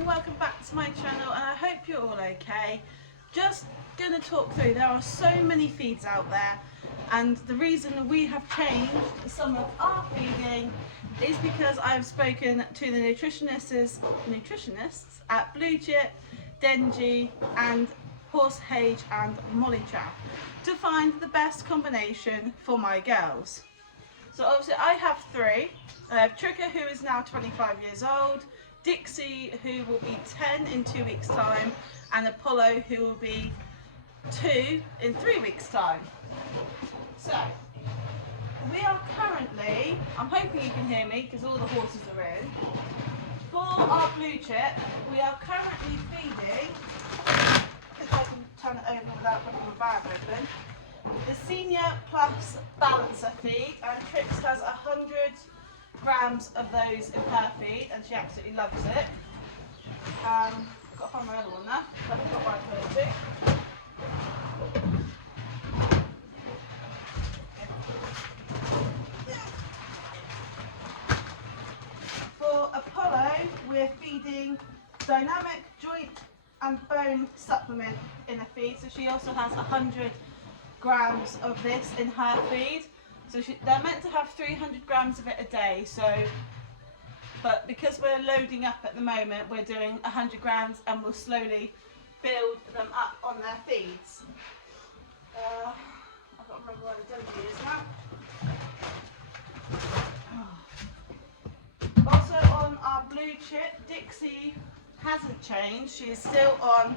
and welcome back to my channel, and I hope you're all okay. Just going to talk through, there are so many feeds out there, and the reason we have changed some of our feeding is because I've spoken to the nutritionists at Blue Chip, Denji and Horsehage and Mollytrap to find the best combination for my girls. So obviously I have three. I have Trigger, who is now 25 years old, Dixie, who will be 10 in 2 weeks time, and Apollo, who will be 2 in 3 weeks time. So we are currently, I'm hoping you can hear me because all the horses are in. For our Blue Chip, we are currently feeding, if I can turn it over without putting my bag open, the Senior Plus Balancer feed, and Trix has 100 grams of those in her feed, and she absolutely loves it. Got to find my other one now, I forgot where I put it to. For Apollo, we're feeding Dynamic Joint and Bone Supplement in a feed, so she also has 100 grams of this in her feed. So they're meant to have 300 grams of it a day, but because we're loading up at the moment, we're doing 100 grams and we'll slowly build them up on their feeds. I've got to remember where the Denji is now. Also on our Blue Chip, Dixie hasn't changed. She is still on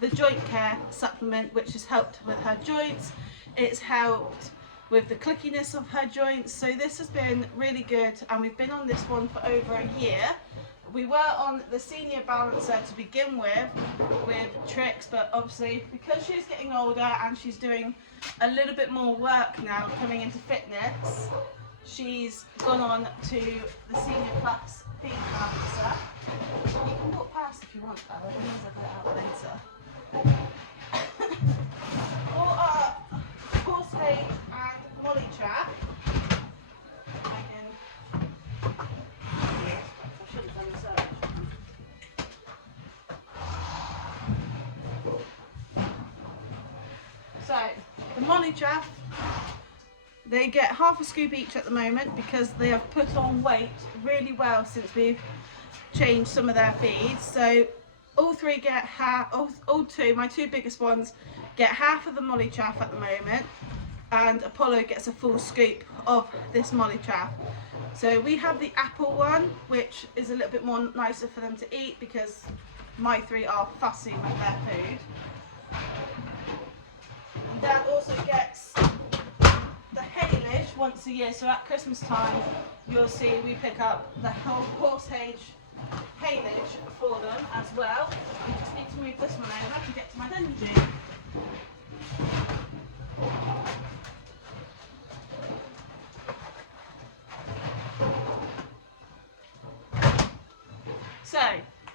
the joint care supplement, which has helped with her joints. It's helped with the clickiness of her joints, so this has been really good, and we've been on this one for over a year. We were on the Senior Balancer to begin with Trix, but obviously because she's getting older and she's doing a little bit more work now coming into fitness, she's gone on to the Senior Plus Feed Balancer. You can walk past if you want, though, I can put it out later. For our Horsehage and Mollytrap, I should have done the search. So the Mollytrap, they get half a scoop each at the moment because they have put on weight really well since we've changed some of their feeds. So all three get half, all two, my two biggest ones, get half of the Mollytrap at the moment, and Apollo gets a full scoop of this Mollytrap. So we have the apple one, which is a little bit more nicer for them to eat because my three are fussy with their food. And Dad also gets the Haylage once a year, so at Christmas time you'll see we pick up the whole Horsehage Haylage for them as well. I just need to move this one over to get to my Denji. So,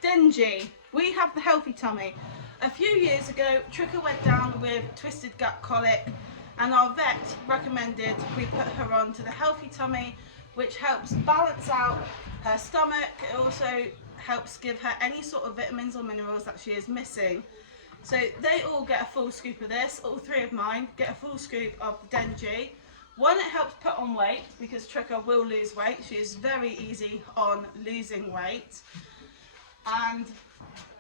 Denji, we have the Healthy Tummy. A few years ago, Trigger went down with twisted gut colic, and our vet recommended we put her on to the Healthy Tummy, which helps balance out her stomach. It also helps give her any sort of vitamins or minerals that she is missing. So they all get a full scoop of this. All three of mine get a full scoop of the Denji. One, it helps put on weight because Trigger will lose weight. She is very easy on losing weight. And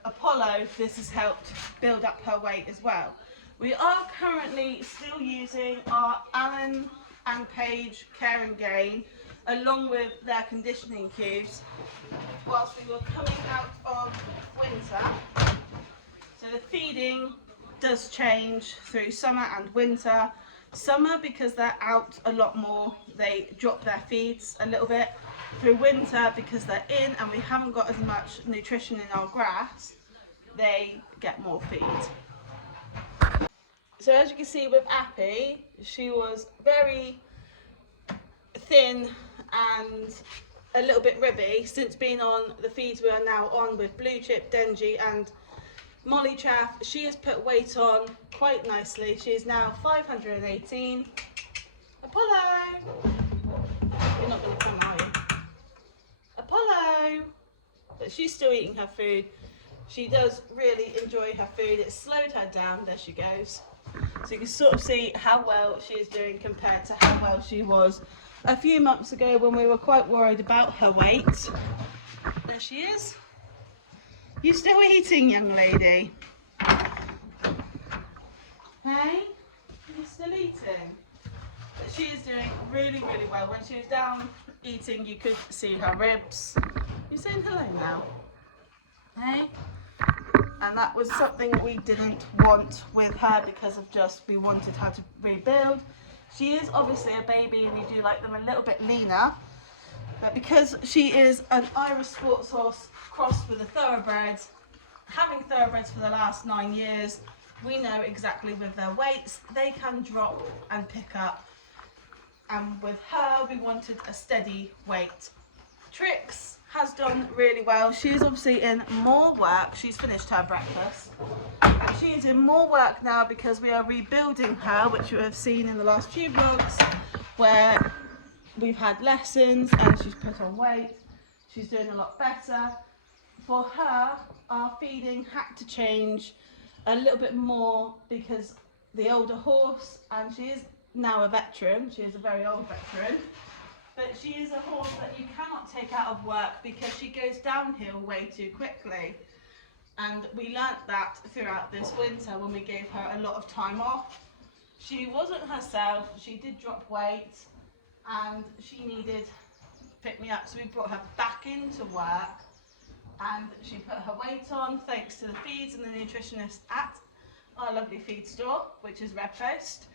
Apollo, this has helped build up her weight as well. We are currently still using our Allen and Page Care and Gain along with their conditioning cubes whilst we were coming out of winter. So the feeding does change through summer and winter. Summer, because they're out a lot more, they drop their feeds a little bit. Through winter, because they're in and we haven't got as much nutrition in our grass, they get more feed. So as you can see with Appy, she was very thin and a little bit ribby since being on the feeds we are now on with Blue Chip, Denji and Mollytrap. She has put weight on quite nicely. She is now 518. Apollo! You're not going to come, are you? Apollo! but she's still eating her food. She does really enjoy her food. It's slowed her down. There she goes. So you can sort of see how well she is doing compared to how well she was a few months ago when we were quite worried about her weight. There she is. You still eating, young lady? Hey? You're still eating? But she is doing really, really well. When she was down eating, you could see her ribs. You're saying hello now? Hey? And that was something we didn't want with her because of just, we wanted her to rebuild. She is obviously a baby and you do like them a little bit leaner. But because she is an Irish sports horse crossed with a thoroughbred, having thoroughbreds for the last 9 years, we know exactly with their weights, they can drop and pick up. And with her, we wanted a steady weight. Trix has done really well. She is obviously in more work. She's finished her breakfast. She is in more work now because we are rebuilding her, which you have seen in the last few vlogs, where we've had lessons and she's put on weight. She's doing a lot better. For her, our feeding had to change a little bit more because the older horse, and she is now a veteran, she is a very old veteran, but she is a horse that you cannot take out of work because she goes downhill way too quickly. And we learnt that throughout this winter when we gave her a lot of time off. She wasn't herself, she did drop weight and she needed to pick me up, so we brought her back into work and she put her weight on thanks to the feeds and the nutritionist at our lovely feed store, which is Redpost,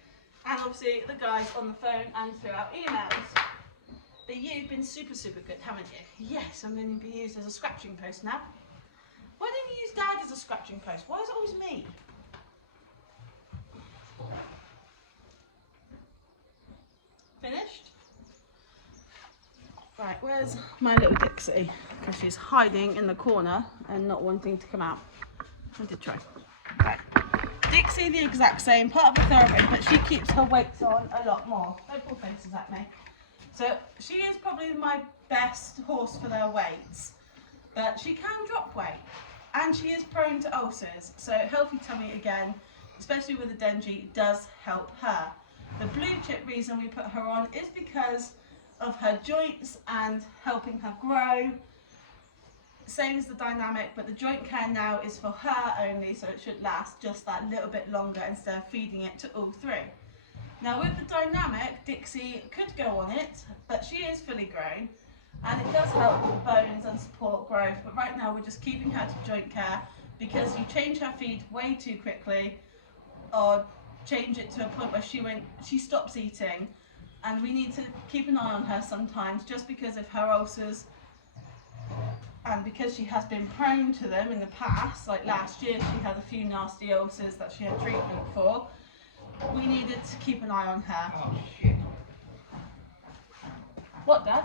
and obviously the guys on the phone and through our emails. But you've been super, super good, haven't you? Yes, I'm going to be used as a scratching post now. Why don't you use Dad as a scratching post? Why is it always me? Finished? Right, where's my little Dixie? Because she's hiding in the corner and not wanting to come out. I did try. Right. Dixie, the exact same, part of the thoroughbred, but she keeps her weights on a lot more. Don't pull faces at me. So she is probably my best horse for their weights, but she can drop weight and she is prone to ulcers. So healthy tummy again, especially with the Denji, does help her. The blue chip reason we put her on is because of her joints and helping her grow. Same as the dynamic, but the joint care now is for her only, so it should last just that little bit longer instead of feeding it to all three. Now with the dynamic, Dixie could go on it, but she is fully grown and it does help with bones and support growth, but right now we're just keeping her to joint care because you change her feed way too quickly or change it to a point where she stops eating, and we need to keep an eye on her sometimes just because of her ulcers and because she has been prone to them in the past. Like last year she had a few nasty ulcers that she had treatment for. We needed to keep an eye on her. Oh shit. What, Dad?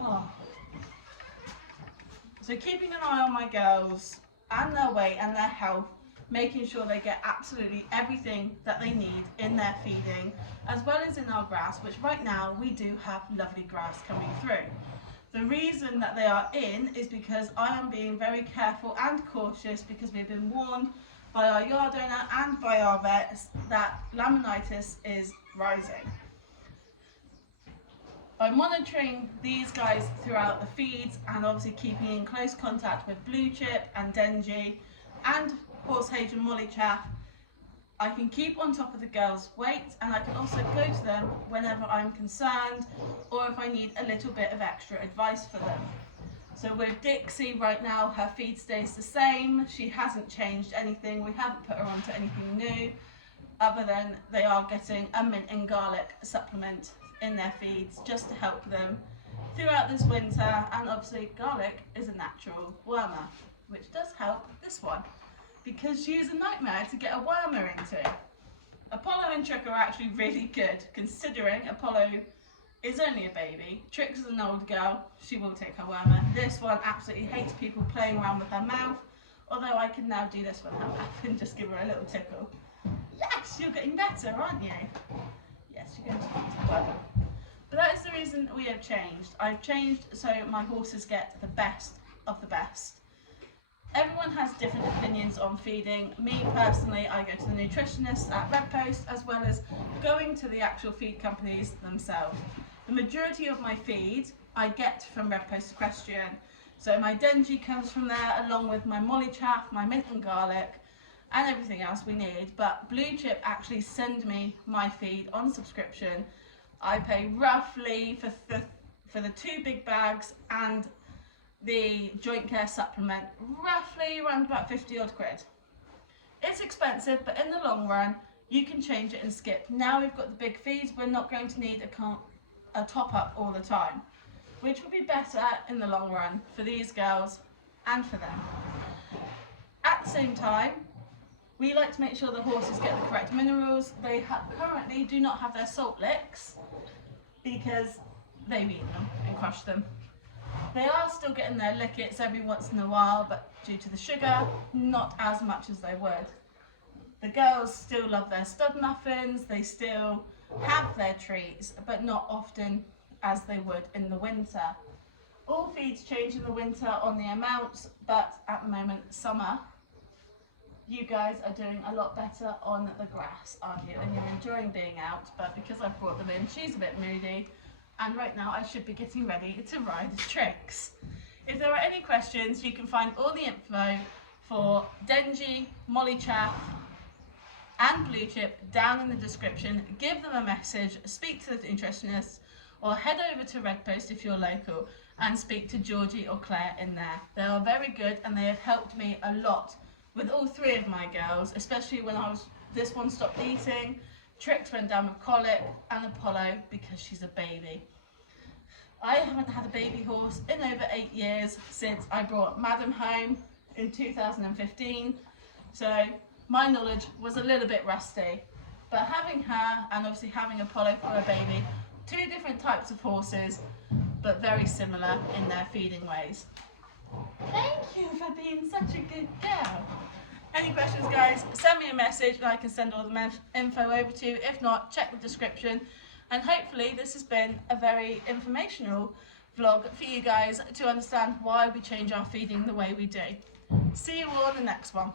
Oh. So keeping an eye on my girls and their weight and their health, making sure they get absolutely everything that they need in their feeding, as well as in our grass, which right now we do have lovely grass coming through. The reason that they are in is because I am being very careful and cautious because we've been warned by our yard owner and by our vets that laminitis is rising. By monitoring these guys throughout the feeds and obviously keeping in close contact with Blue Chip and Denji and Horsehage and Molly Chaff, I can keep on top of the girls' weight and I can also go to them whenever I'm concerned or if I need a little bit of extra advice for them. So with Dixie right now, her feed stays the same. She hasn't changed anything. We haven't put her onto anything new other than they are getting a mint and garlic supplement in their feeds just to help them throughout this winter. And obviously garlic is a natural wormer, which does help this one because she is a nightmare to get a wormer into. Apollo and Trick are actually really good considering Apollo is only a baby. Trix is an old girl, she will take her wormer. This one absolutely hates people playing around with her mouth, although I can now do this with her mouth and just give her a little tickle. Yes, you're getting better, aren't you? Yes, you're going to work. But that is the reason we have changed. I've changed so my horses get the best of the best. Everyone has different opinions on feeding. Me personally, I go to the nutritionists at Redpost as well as going to the actual feed companies themselves. The majority of my feed I get from Redpost Equestrain. So my Denji comes from there along with my molly chaff, my mint and garlic and everything else we need. But Blue Chip actually send me my feed on subscription. I pay roughly for the 2 big bags and the joint care supplement, roughly around about 50 odd quid. It's expensive, but in the long run, you can change it and skip. Now we've got the big feeds, we're not going to need a top up all the time, which will be better in the long run for these girls and for them. At the same time, we like to make sure the horses get the correct minerals. They currently do not have their salt licks because they've eaten them and crushed them. They are still getting their lickets every once in a while, but due to the sugar, not as much as they would. The girls still love their stud muffins, they still have their treats, but not often as they would in the winter. All feeds change in the winter on the amounts, but at the moment, summer, you guys are doing a lot better on the grass, aren't you? And you're enjoying being out, but because I've brought them in, she's a bit moody. And right now I should be getting ready to ride Tricks. If there are any questions, you can find all the info for Denji, Molly Chaff and Blue Chip down in the description. Give them a message, speak to the nutritionists, or head over to Redpost if you're local and speak to Georgie or Claire in there. They are very good and they have helped me a lot with all 3 of my girls, especially when this one stopped eating, Tricks went down with colic, and Apollo because she's a baby. I haven't had a baby horse in over 8 years since I brought Madam home in 2015, so my knowledge was a little bit rusty. But having her and obviously having Apollo for a baby, 2 different types of horses, but very similar in their feeding ways. Thank you for being such a good girl. Any questions, guys, send me a message and I can send all the info over to you. If not, check the description. And hopefully this has been a very informational vlog for you guys to understand why we change our feeding the way we do. See you all in the next one.